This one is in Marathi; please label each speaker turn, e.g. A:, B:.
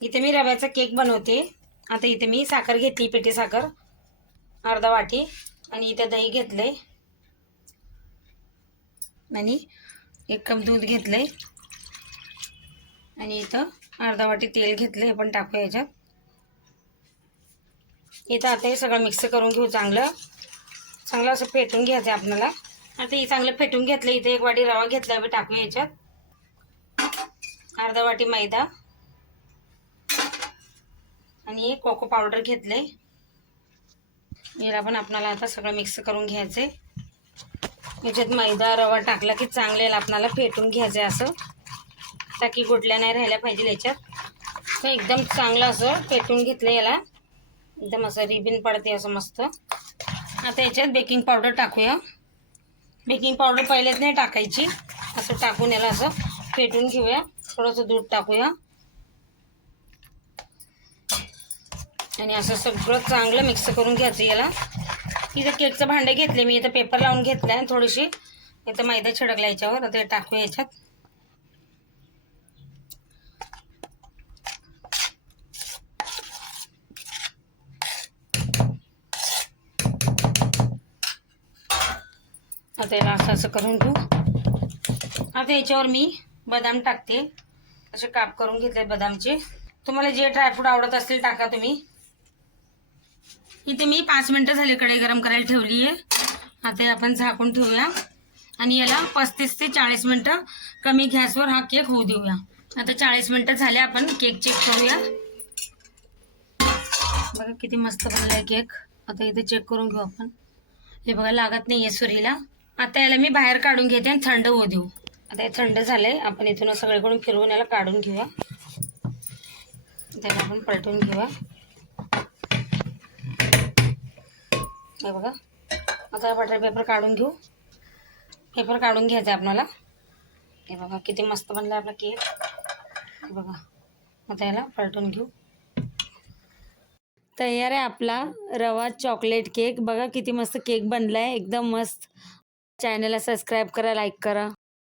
A: इथे मी रव्याचा केक बनवते. आता इथे मी साखर घेतली पेटी साखर. अर्धा वाटी. आणि इथे दही घेतले आणि एक कप दूध घेतले आणि इथं अर्धा वाटी तेल घेतलं हे पण टाकूया याच्यात. इथं आता हे सगळं मिक्स करून घेऊ चांगलं. चांगलं असं फेटून घ्यायचं आहे आपल्याला. आता हे चांगलं फेटून घेतलं इथे एक वाटी रवा घेतला आहे टाकूया याच्यात. अर्धा वाटी मैदा. आणि एक कोको पावडर घेतले. याला पण आपणाला आता सगळं मिक्स करून घ्यायचं आहे याच्यात मैदा रवा टाकला की चांगले आपणाला फेटून घ्यायचं आहे असं ताकी गुटल्या नाही राहिल्या पाहिजे याच्यात. तर एकदम चांगलं असं फेटून घेतलं याला. एकदम असं रिबिन पडते असं मस्त. आता याच्यात बेकिंग पावडर टाकूया. बेकिंग पावडर पहिलेच नाही टाकायची. असं टाकून याला असं फेटून घेऊया. थोडंसं दूध टाकूया. आणि असं सगळं चांगलं मिक्स करून घ्यायचं याला. इथं केकचं भांडे घेतले मी इथं पेपर लावून घेतलं आहे थोडीशी इथं मैदा छिडकला याच्यावर आता हे याच्यात. आता याला असं असं करून घेऊ. आता याच्यावर मी बदाम टाकते. असे काप करून घेतले बदामचे. तुम्हाला जे ड्रायफ्रूट आवडत असतील टाका तुम्ही. इथे मी पाच मिनटं झाली कढई गरम करायला ठेवली आहे. आता आपण झाकून ठेवूया. आणि याला पस्तीस ते चाळीस मिनटं कमी गॅसवर हा केक होऊ देऊया. आता चाळीस मिनटं झाले आपण केक चेक करूया. बघा किती मस्त बनला आहे केक. आता इथे चेक करून घेऊ आपण. हे बघा लागत नाही आहे सुरीला. आता याला मी बाहेर काढून घेते आणि थंड होऊ देऊ. आता हे थंड झालंय. आपण इथून सगळीकडून फिरवून याला काढून घेऊया. त्याला आपण पलटून घेऊया. हे बघा. आता बटर पेपर काढून घेऊ. पेपर काढून घ्यायचा आहे आपल्याला हे बघा किती मस्त बनला आपला केक हे बघा. आता याला पलटून घेऊ. तयार आहे आपला रवा चॉकलेट केक बघा किती मस्त केक बनला आहे एकदम मस्त. चॅनलला सबस्क्राईब करा लाईक करा.